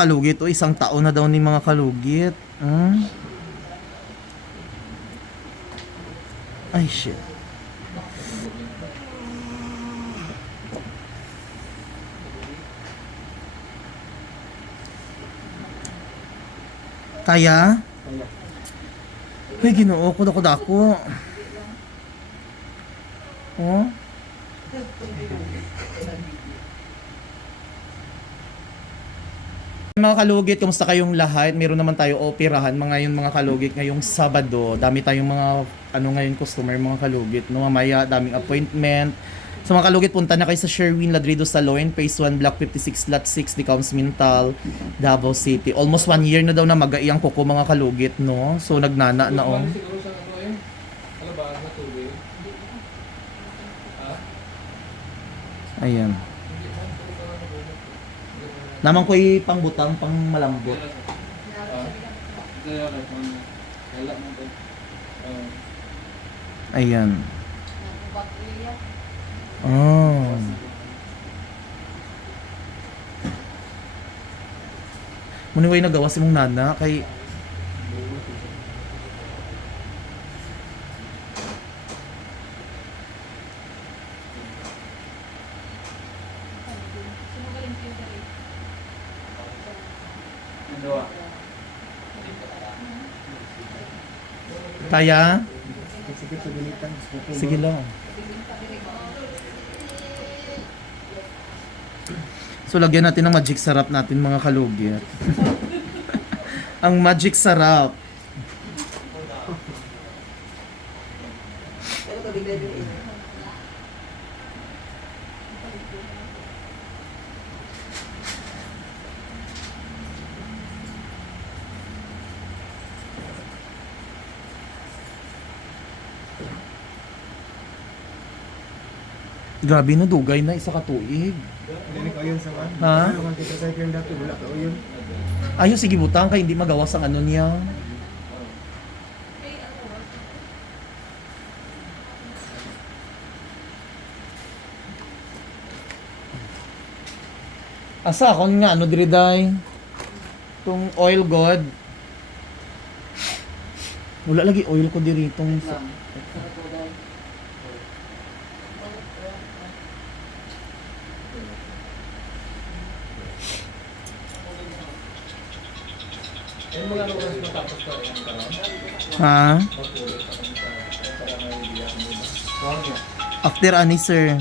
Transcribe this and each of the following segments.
kalugit. O, isang taon na daw ni mga kalugit. Hmm? Ay, shit. Kaya? Ay, ginoo ko dako dako. Oh? Mga kalugit, kumusta kayong lahat? Meron naman tayo operahan mga yung mga kalugit ngayong Sabado. Dami tayong mga ano ngayon customer mga kalugit. No, mamaya daming appointment. Sa mga kalugit, punta na kayo sa Sherwin Ladrido Saloon, Phase 1, Block 56, Lot 6, Decoms Mintal, Davao City. Almost one year na daw na mag-aiyang kuko mga kalugit, no? So, nagnana na, oh. Siguro sa ano eh. Ano ba? Sa tubig? Ayan. Naman ko'y pangbutang, pang malambot. Ayan. Oh. Muna way nagawa si mong nana kay Ang gawa. Kaya? Sige, lang. So lagyan natin ng magic sarap natin mga kalugit. Ang magic sarap. Grabe na dugay na isa ka tuig. Hindi ko yun sa man. Ha? Kang kita sa kyan dati, wala ka yun. Ayaw sige butang kay hindi magawas ang ano niya. Asa kon nga ano diri day? Tung oil god. Wala lagi oil ko diri tong sa Eh, mga ano oras matapos ka rin ang karoon? Ha? Pagpulot ka kami sa para may biyak mo ba? Kung niya. After ani sir,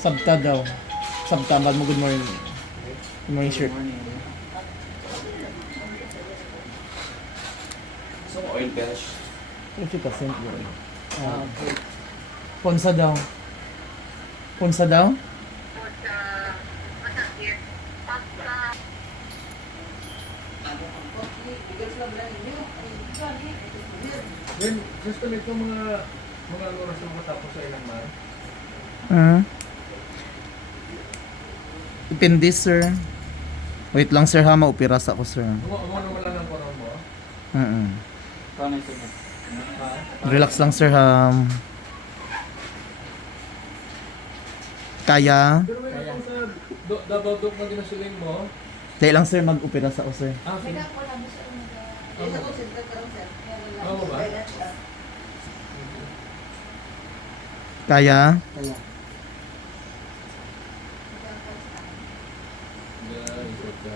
sabta daw. Sabta bad mo good morning. Good morning sir. So, oil cash. 50% yun. Ah, Ponsa daw. Ponsa daw? Then, just to make mga mga ano oras na matapos sa ilang man. Hmm. Depende sir. Wait lang sir ha, maupiras ako sir. Umo umo naman lang ang koron mo. Mm ito mo? Ha? Relax lang sir ha. Kaya? Pero may kaya. sa do, Davao Dok na ginasuling mo. Dahil lang sir, mag-upiras ako sir. Ah, sige. Ano ba? Kaya? Kaya. Yeah, isip ka.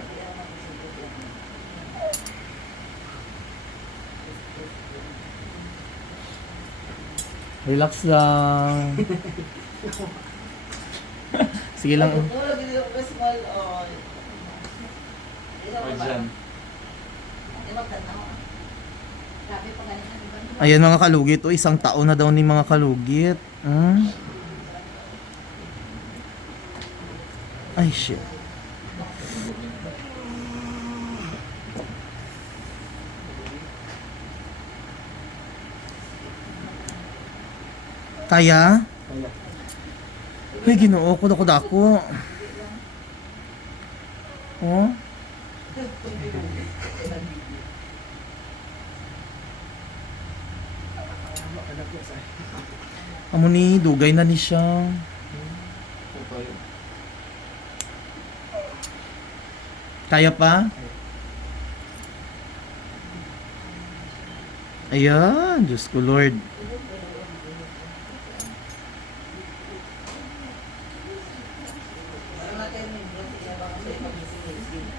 Relax lang. Sige lang. Ayan. Ayan mga kalugit. O, isang taon na daw ni mga kalugit. Hmm? Ay, shit. Kaya? Kaya. Ay, ginoo ko dako dako. Oh? Amo ni dugay na ni siya. Kaya pa? Ayan, Diyos ko Lord.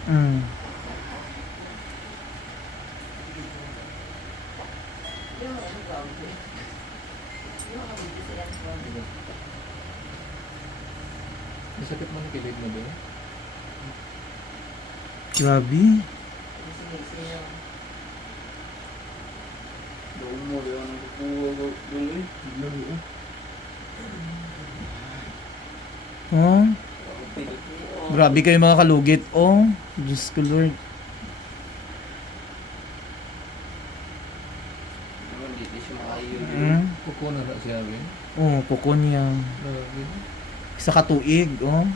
Mm. Masakit man ang kilid mo doon. Grabe. Lagi eh. Oh. Grabe kayo mga kalugit. Oh, Diyos ko Lord. Mm. Kuko na na siya rin. Oh, kuko niya. Grabe. Isa ka tuig, oh.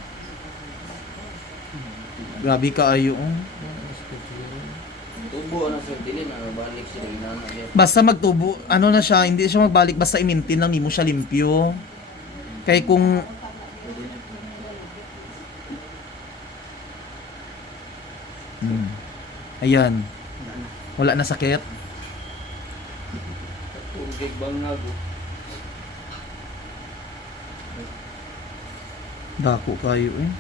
Grabe ka ayo, oh. Siya. Tubo na sa dili na balik sila inana. Basta magtubo, ano na siya, hindi siya magbalik, basta i-maintain lang, hindi mo siya limpyo. Kaya kung... Ayan. Wala na sakit. Tugig bang nago. Dako kayo eh.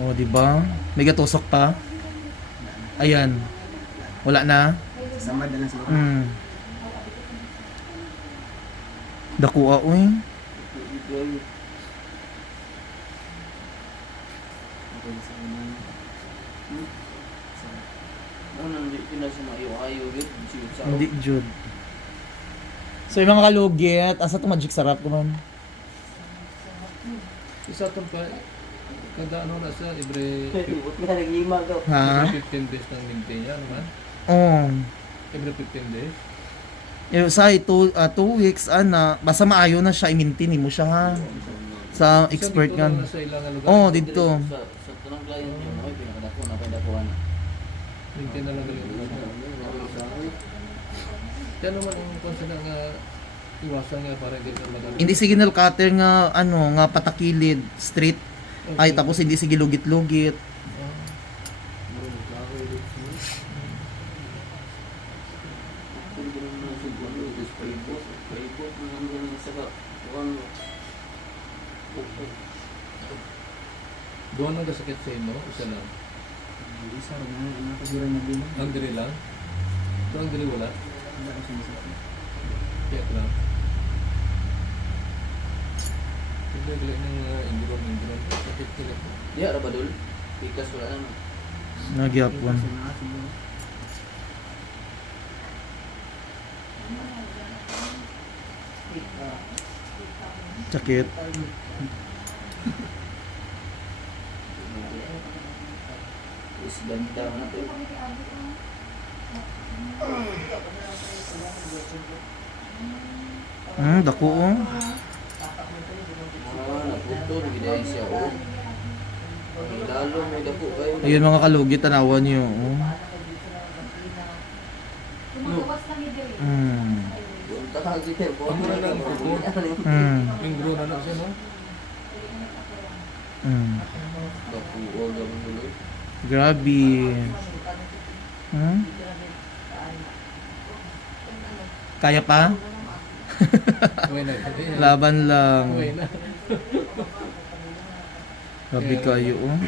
Oh, di ba? May gatusok pa. Ayan. Wala na. Samad na lang siguro. Mm. Dako ah, uy. Okay, sa unang. Ano nang di pinasumayo ayo gid siya sa. Hindi jud. So yung mga kalugit, asa to magic sarap ko man. Isa to pa. Kada ano na siya, daw. Ha? every 15 days nang maintain niya naman. Oh. Every 15 days. Yung sa two, ah, two weeks, ana, basta maayo na siya, i-maintain mo siya ha. Sa expert nga. na lugar. Oh, dito. Sa sa tanang client niyo, ay pinakadako na pay dakuan. Maintain na lang. Kaya naman ang konsen nga iwasan nga para hindi na madali. Hindi signal cutter nga, ano, nga patakilid, straight. Ay, tapos hindi sige lugit-lugit. Ah. Hindi naman na buwan ito paibot. Paibot na lang galing sa buwan. Doon ang kasakit sa imo, isa lang. Isa rin na. Ano ka dira na din. Ang diri lang. Doon ang diri wala. Wala ko siya masakit. Kaya lang. Sige, gali ng uh, ingron, ingron. Sakit kila. Di ara ba dul? Pikas wala naman. Nagyapon. Sa Sakit. Is ganda na to. Hmm, dako oh. Ah. Ayun mga kalugit, tanawan niyo. Oh. Gid eh. No? Hmm. Gamon dulu. Grabe. Hmm? Kaya pa? Laban lang. Grabe kayo, oh.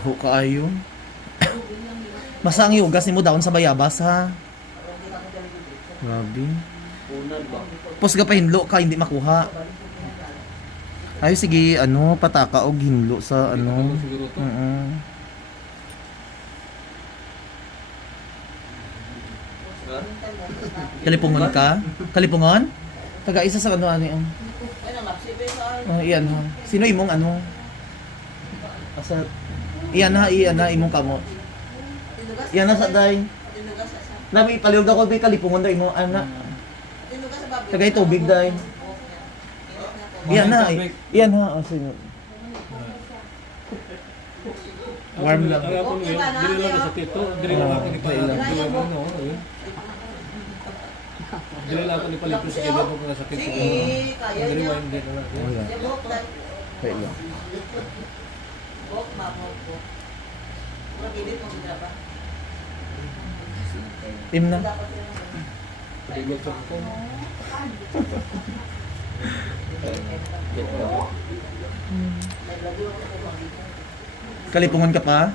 Ako kaayo. Basta ang iugas mo daon sa bayabas, ha? Grabe. Pus ka pa hinlo ka, hindi makuha. Ay, sige, ano, pataka o hinlo sa ano. Oo. Kalipungon ka? Kalipungon? Taga isa sa ano ano yung. Oh, iyan ha. Sino imong ano? Asa Iyan ha, iyan ha imong kamo. Iyan na sa day. Nabi paliog ako bi kalipungon daw imong ana. Taga tubig day. Iyan na. Iyan ha. Oh, sige. Warm lang. Ang ako yun, dili lang sa tito, dili lang ako ni Pailang. Dili lang ano, ayun. Dili lang ako ni palipin sa kaibigan ko siguro. Eh, kaya Ang dili mo hindi na lang. Wait lang. Buhok ba, buhok, buhok. Mga gilid mo sila ba? Im na. Dapat sila ng- Palibot sa ko. Naglago ako sa mga Kalipungon ka pa?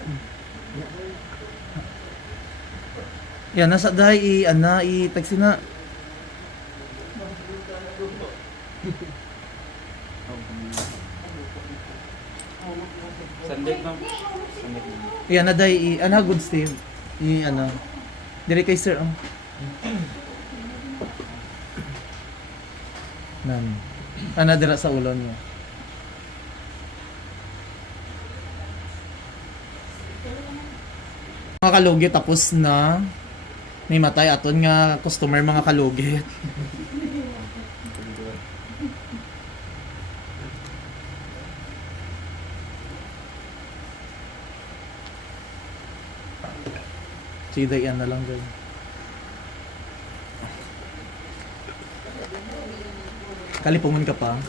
Yan, nasa dahi i, ana, i, taxi na. Sunday ma'am. Yan, na dahi i, ana, good Steve. I, ano. Dire kay sir, oh. Nan. Ana, dira sa ulo niya. Mga kalugit, tapos na. May matay aton nga customer mga kalugit. Sida yan na lang dyan. Kalipungan ka pa.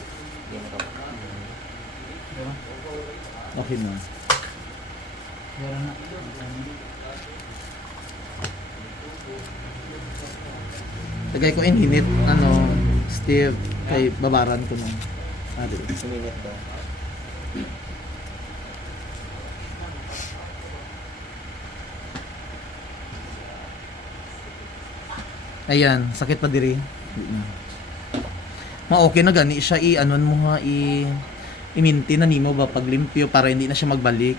Okay na. Meron na. Tagay ko inhinit, ano, Steve, kay babaran ko nung. Ah, di ba? Ayan, sakit pa diri. Ma okay na gani siya i anon mo nga i iminti na nimo ba paglimpyo para hindi na siya magbalik.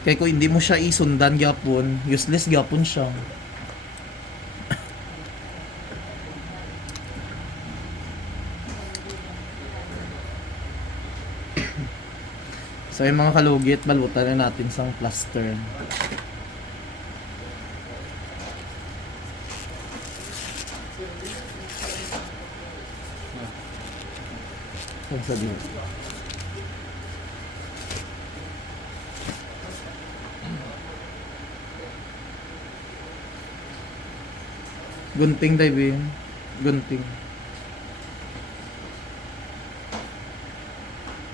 Kaya kung hindi mo siya isundan gyapon, useless gyapon siya. So yung mga kalugit, balutan na natin sang plaster. Mo. Gunting tayo, Bin. Gunting.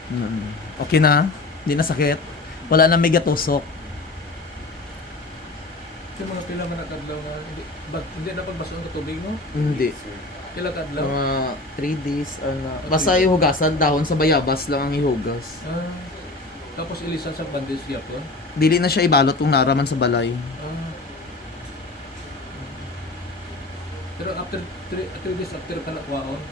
Mm. Okay na? Hindi na sakit? Wala na may gatusok? Yung mga pila man nakadlaw nga hindi bag, hindi na pagbasoon ka tubig mo. Hindi. Pila kadlaw. Mga 3 days, ano. Basta ihugasan, dahon sa bayabas lang ang ihugas. Ah, tapos ilisan sa bandage gyapon. Dili na siya ibalot kung naraman sa balay. Ah. Pero after 3 days after ka nakwaon,